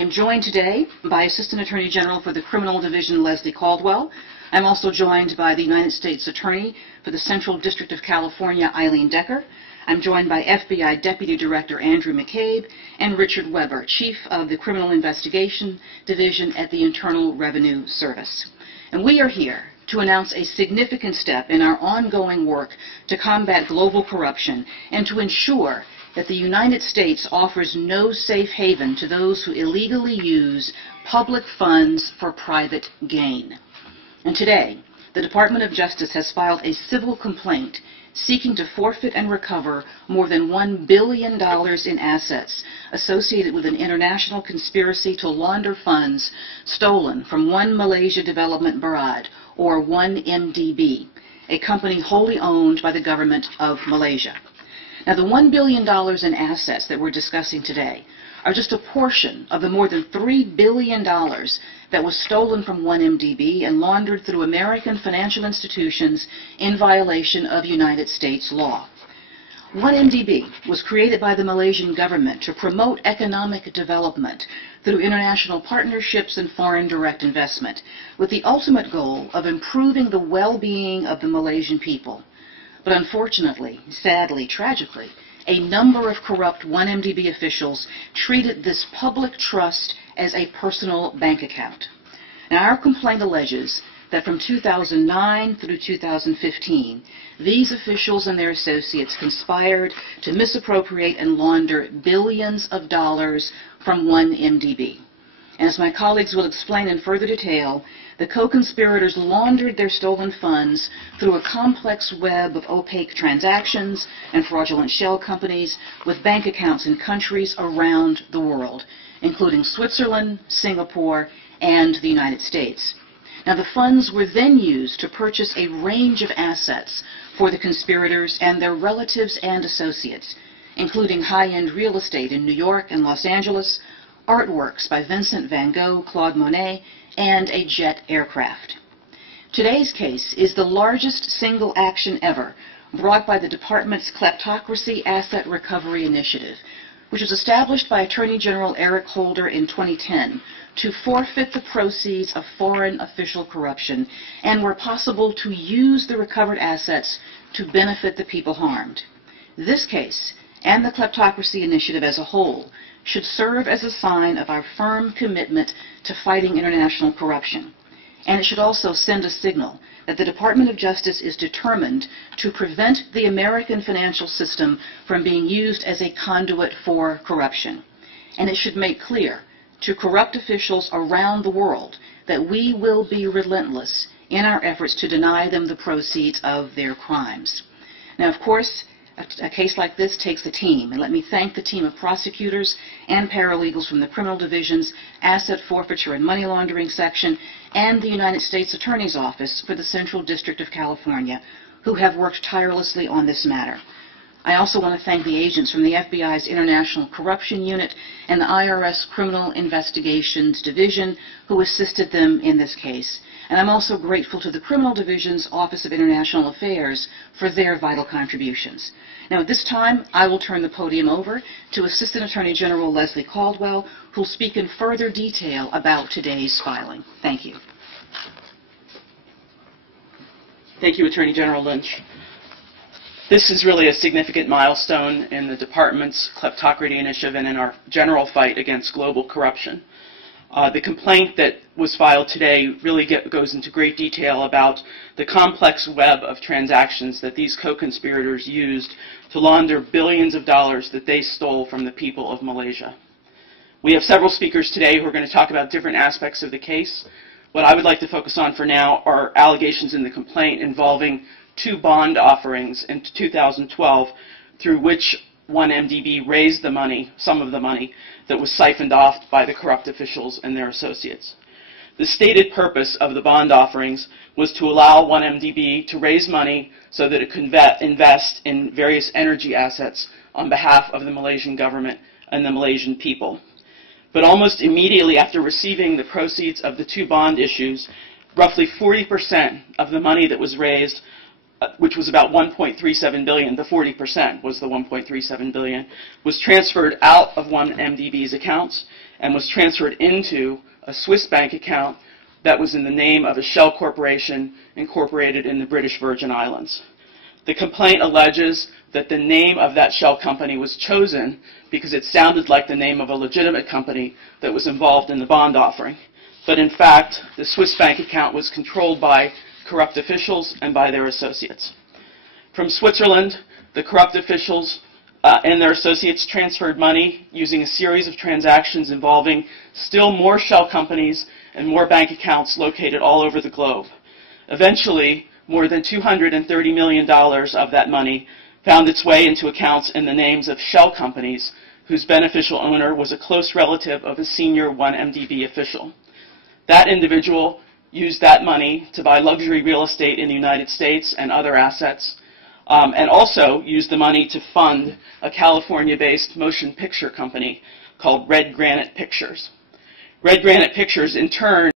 I'm joined today by Assistant Attorney General for the Criminal Division, Leslie Caldwell. I'm also joined by the United States Attorney for the Central District of California, Eileen Decker. I'm joined by FBI Deputy Director Andrew McCabe and Richard Weber, Chief of the Criminal Investigation Division at the Internal Revenue Service. And we are here to announce a significant step in our ongoing work to combat global corruption and to ensure that the United States offers no safe haven to those who illegally use public funds for private gain. And today, the Department of Justice has filed a civil complaint seeking to forfeit and recover more than $1 billion in assets associated with an international conspiracy to launder funds stolen from One Malaysia Development Berhad, or 1MDB, a company wholly owned by the government of Malaysia. Now, the $1 billion in assets that we're discussing today are just a portion of the more than $3 billion that was stolen from 1MDB and laundered through American financial institutions in violation of United States law. 1MDB was created by the Malaysian government to promote economic development through international partnerships and foreign direct investment, with the ultimate goal of improving the well-being of the Malaysian people. But unfortunately, sadly, tragically, a number of corrupt 1MDB officials treated this public trust as a personal bank account. Now, our complaint alleges that from 2009 through 2015, these officials and their associates conspired to misappropriate and launder billions of dollars from 1MDB. And as my colleagues will explain in further detail, the co-conspirators laundered their stolen funds through a complex web of opaque transactions and fraudulent shell companies with bank accounts in countries around the world, including Switzerland, Singapore, and the United States. Now, the funds were then used to purchase a range of assets for the conspirators and their relatives and associates, including high-end real estate in New York and Los Angeles, artworks by Vincent van Gogh, Claude Monet, and a jet aircraft. Today's case is the largest single action ever brought by the Department's Kleptocracy Asset Recovery Initiative, which was established by Attorney General Eric Holder in 2010 to forfeit the proceeds of foreign official corruption and, where possible, to use the recovered assets to benefit the people harmed. This case, and the Kleptocracy Initiative as a whole, should serve as a sign of our firm commitment to fighting international corruption. And it should also send a signal that the Department of Justice is determined to prevent the American financial system from being used as a conduit for corruption. And it should make clear to corrupt officials around the world that we will be relentless in our efforts to deny them the proceeds of their crimes. Now, of course, a case like this takes a team, and let me thank the team of prosecutors and paralegals from the Criminal Division's Asset Forfeiture and Money Laundering Section and the United States Attorney's Office for the Central District of California, who have worked tirelessly on this matter. I also want to thank the agents from the FBI's International Corruption Unit and the IRS Criminal Investigations Division who assisted them in this case. And I'm also grateful to the Criminal Division's Office of International Affairs for their vital contributions. Now, at this time, I will turn the podium over to Assistant Attorney General Leslie Caldwell, who will speak in further detail about today's filing. Thank you. Thank you, Attorney General Lynch. This is really a significant milestone in the Department's Kleptocracy Initiative and in our general fight against global corruption. The complaint that was filed today really goes into great detail about the complex web of transactions that these co-conspirators used to launder billions of dollars that they stole from the people of Malaysia. We have several speakers today who are going to talk about different aspects of the case. What I would like to focus on for now are allegations in the complaint involving 2 bond offerings in 2012 through which 1MDB raised the money, some of the money, that was siphoned off by the corrupt officials and their associates. The stated purpose of the bond offerings was to allow 1MDB to raise money so that it could invest in various energy assets on behalf of the Malaysian government and the Malaysian people. But almost immediately after receiving the proceeds of the 2 bond issues, roughly 40% of the money that was raised, which was about $1.37 billion, the 40% was the $1.37 billion, was transferred out of 1MDB's accounts and was transferred into a Swiss bank account that was in the name of a shell corporation incorporated in the British Virgin Islands. The complaint alleges that the name of that shell company was chosen because it sounded like the name of a legitimate company that was involved in the bond offering. But in fact, the Swiss bank account was controlled by corrupt officials and by their associates. From Switzerland, the corrupt officials and their associates transferred money using a series of transactions involving still more shell companies and more bank accounts located all over the globe. Eventually, more than $230 million of that money found its way into accounts in the names of shell companies whose beneficial owner was a close relative of a senior 1MDB official. That individual used that money to buy luxury real estate in the United States and other assets, and also used the money to fund a California-based motion picture company called Red Granite Pictures. Red Granite Pictures, in turn,